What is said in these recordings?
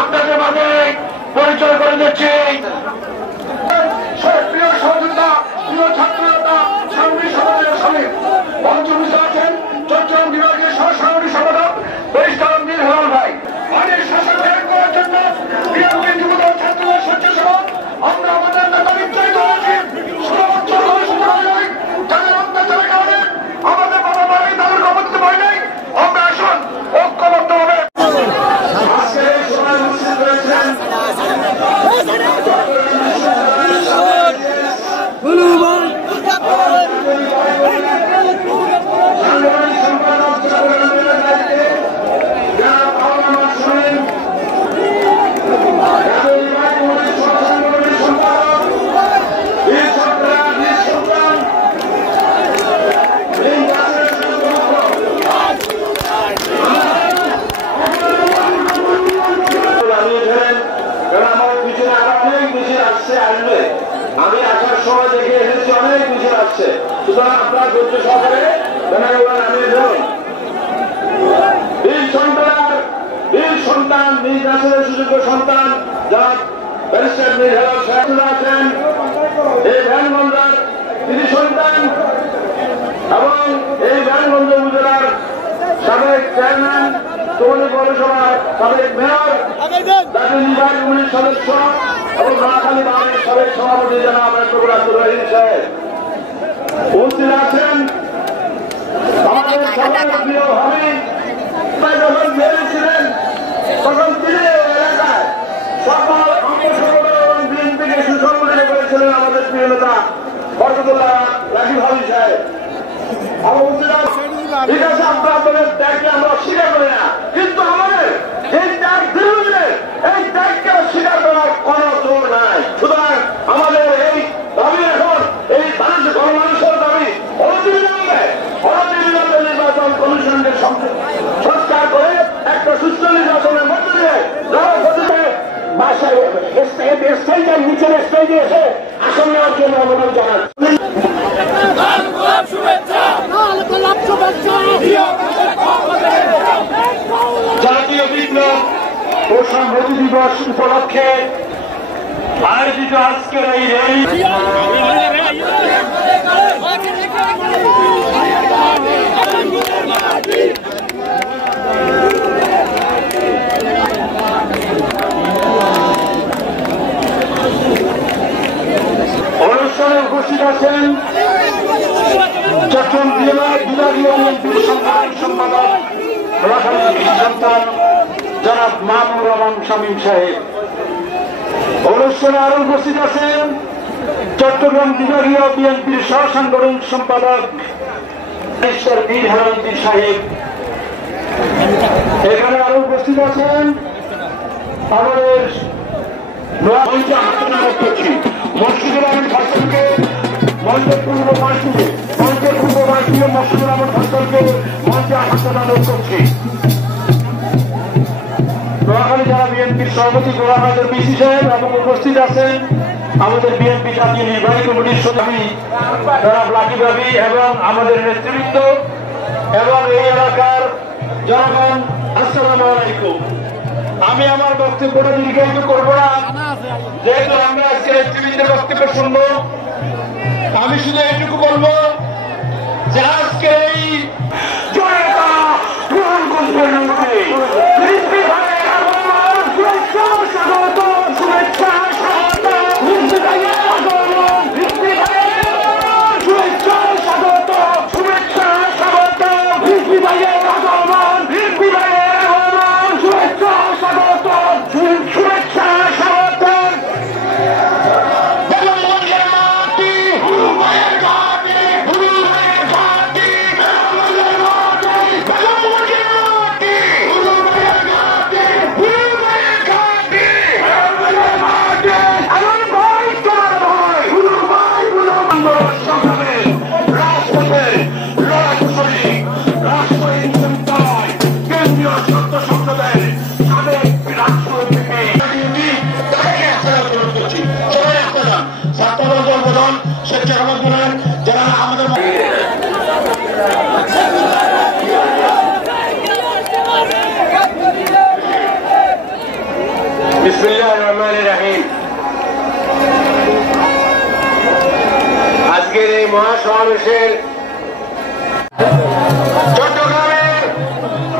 আপনাদের মাঝে পরিচয় করে দিচ্ছি প্রিয় সহযোগিতা, প্রিয় ছাত্রতা, সাংবাদিক সমাজের সঙ্গে মঞ্চে আছেন চট্টগ্রাম বিভাগের সহসাংগঠনিক সম্পাদক ব্যারিস্টার মীর হেলাল ভাই। আইনের শাসন প্রয়োগ করার জন্য বিএনপি যুবদল ছাত্রদের স্বেচ্ছাসেবক আমরা আমাদের নেতা নির্ধারিত হয়েছি সর্বোচ্চ নয় যাদের অত্যাচারের কারণে আমাদের বাবা মারি তাদের ক্ষমতা পাই নাই। আমরা আসুন ঐক্যবদ্ধ হবে। আজকে সবাই উপস্থিত রয়েছেন আমি আসার সময় দেখে এসেছি অনেক মিছিল আসছে, সুতরাং আপনারা ধৈর্য সহকারে নামিয়ে দেবেন। বীর সন্তান নিজ দেশের সুযোগ্য সন্তান যারা ব্যারিস্টার মীর হেলাল সাহেব আছেন, এই ভ্যানগঞ্জের তিনি সন্তান এবং এই ভ্যানগঞ্জ উপজেলার সাবেক চেয়ারম্যান, চৌনি পৌরসভার সাবেক মেয়র, জাতীয় নির্বাহী কমিটির সদস্য এবং নোয়াখালী বাহিনীর সাবেক সভাপতি জনাব আব্দুল রহিম সাহেব উপস্থিত আছেন। আমাদের সবার প্রিয় হামিদ যখন মেয়র ছিলেন তখন তিনি এলাকায় সকল অঙ্গসংগঠন এবং বিএনপিকে সুসংগঠিত করেছিলেন আমাদের প্রিয় নেতা বরকতুল্লাহ রাজীব হাবিব সাহেব। ঠিক আছে, আপনাদের ত্যাগকে আমরা অস্বীকার করি না, কিন্তু আমাদের এই ত্যাগ দীর্ঘদিনের এই ত্যাগকে অস্বীকার করার কোন জোর নাই। সুতরাং আমাদের এই দাবি এখন এই গণমানুষের দাবি অনতিবিলম্বে নির্বাচন কমিশনকে সংস্কার করে একটা সুস্থ নির্বাচনের মধ্য দিয়ে বাসায় স্টেজের নিচের স্টেজে এসে আসন নেওয়ার জন্য অনুরোধ জানান। জাতীয় বিপ্লব ও সংহতি দিবস উপলক্ষে আয়োজিত আজকের এই র্যালি অনুষ্ঠানে উপস্থিত আছেন চট্টগ্রাম বিভাগীয় বিএনপির সাংগঠনিক সম্পাদক সন্তান জনাব মাহমুদুর রহমান শামীম সাহেব। অনুষ্ঠানে আরো উপস্থিত আছেন চট্টগ্রাম বিভাগীয় বিএনপির সহসাংগঠনিক সম্পাদক ব্যারিস্টার মীর হেলাল সাহেব। এখানে আরো উপস্থিত আছেন আমাদের মসজিদুর রহমান ফসলকে মঞ্চের পূর্ব মার্কিয়ে মসজিদুর রহমান ফসলকে মঞ্চে আমন্ত্রণ করছি। নোয়াখালী জেলা বিএনপির সভাপতি গোলাম হায়দার বিসি সাহেব এবং উপস্থিত আছেন আমাদের বিএনপি জাতীয় নির্বাহী কমিটির সদস্য জনাব লাকি ভাবি এবং আমাদের নেতৃবৃন্দ এবং এই এলাকার জনগণ, আসসালামু আলাইকুম। আমি আমার বক্তব্যটা দীর্ঘায়িত করবো না, যেহেতু আমরা আজকে নেতৃবৃন্দের বক্তব্য শুনবো। আমি শুধু এইটুকু বলবো যে আজকে এই যারা আমাদের বিসমিল্লাহির রহমানির রহিম। আজকের এই মহাসমাবেশের চট্টগ্রামের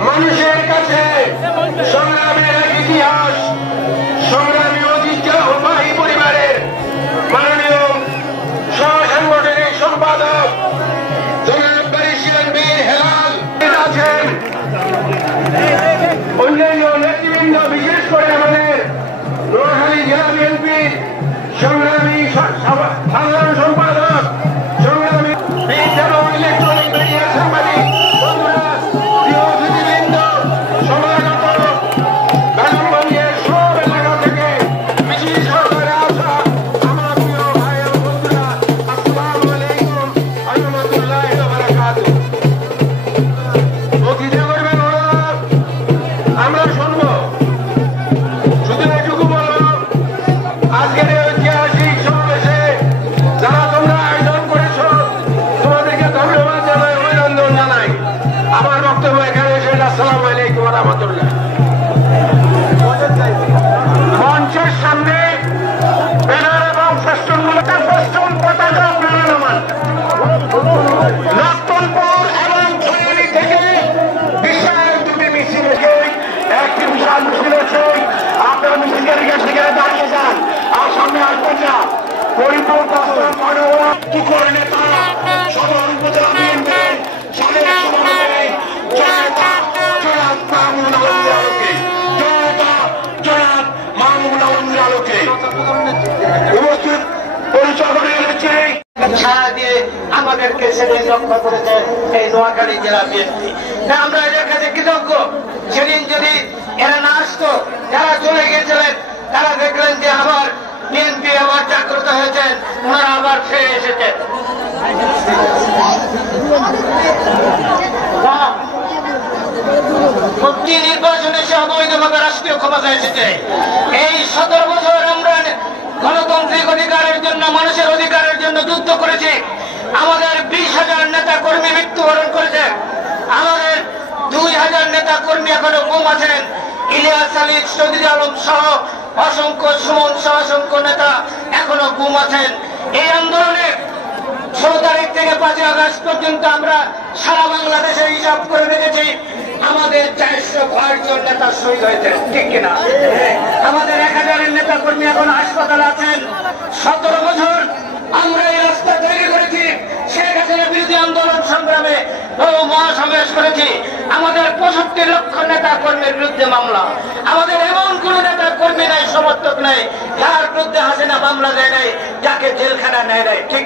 মানুষের কাছে সংগ্রামের এক ইতিহাস, সংগ্রামী ঐতিহ্যবাহী পরিবারের মাননীয় সহসাংগঠনিক সম্পাদক জনাব ব্যারিস্টার মীর হেলাল আছেন, অন্যান্য নেতৃবৃন্দ, বিশেষ করে আমাদের নোয়াখালী জেলা বিএনপির সংগ্রামী সাধারণ সম্পাদক, সংগ্রামী ইলেকট্রনিক মিডিয়ার সাংবাদিক বন্ধুরা, প্রিয় অতিথিবৃন্দ, সমাগত বেগমগঞ্জের সব এলাকা থেকে মিছিল সহকারে আসা আমার প্রিয় ভাই ও বন্ধুরা, আসসালামু আলাইকুম ওয়া রাহমাতুল্লাহি ওয়া বারাকাতুহু। বক্তৃতা করবেন ওনারা, আমরা শুনবো। শুধু এটুকু বলবো, আজকের এই ঐতিহাসিক সমাবেশে যারা তোমরা আয়োজন করেছো, তোমাদেরকে ধন্যবাদ জানাই, অভিনন্দন জানাই। আমার বক্তব্য এখানে শেষ। আসসালামু আলাইকুম ওয়া রাহমাতুল্লাহ। মঞ্চের সামনে ব্যানার এবং ফেস্টুন পতাকা আপনারা নামান। নক্তনপুর এবং খৈয়ালি থেকে বিশাল দুটি মিছিল, একটি বিশাল মিছিল আছে। আপনারা মিছিলের সেখানে দাঁড়িয়ে যান, আর সামনে আসবেন না। ফরিদপুর কি করে নেতা সদর উপজেলা বিএনপির সাবেক সভাপতি জনতা জনাব মাহমুদ আলমের আলোকে, জনতা জনাব মাহমুদ আলমের আলোকে উপস্থিত পরিচয় করে এনেছে। ছায়া দিয়ে আমাদেরকে সেদিন রক্ষা করেছে এই নোয়াখালী জেলা বিএনপি। আমরা এদের কাছে কৃতজ্ঞ। সেদিন যদি এরা না আসতো, যারা চলে গিয়েছিলেন, তারা দেখলেন যে আবার বিএনপি আবার জাগ্রত হয়েছেন, ওনারা আবার ফিরে এসেছেন। প্রতি নির্বাচনে সে অবৈধভাবে রাষ্ট্রীয় ক্ষমতায় এসেছে। এই 17 বছর আমরা গণতান্ত্রিক অধিকারের জন্য, মানুষের অধিকারের জন্য যুদ্ধ করেছি। আমাদের 20,000 নেতা কর্মী মৃত্যুবরণ করেছে। আমাদের 2,000 নেতা কর্মী এখনো গুম আছেন। ইলিয়াস আলী, চৌধুরী আলম সহ অসংখ্য, সুমন সহ অসংখ্য নেতা এখনো গুম আছেন। এই আন্দোলনে 16 তারিখ থেকে 5 আগস্ট পর্যন্ত আমরা সারা বাংলাদেশে হিসাব করে দেখেছি, আমাদের 405 জন নেতা শহীদ হয়েছেন, ঠিক কিনা? আমাদের 1000-এর নেতা কর্মী এখন হাসপাতালে আছেন। 17 বছর আমরা এই রাস্তা তৈরি করেছি। শেখ হাসিনা বিরোধী আন্দোলন সংগ্রামে বহু মহাসমাবেশ করেছি। আমাদের 65 লক্ষ নেতা কর্মীর বিরুদ্ধে মামলা। আমাদের এমন কোন নেতা কর্মী নাই, সমর্থক নাই, যার বিরুদ্ধে হাসিনা মামলা দেয় নাই, যাকে জেলখানা নেয় নাই, ঠিক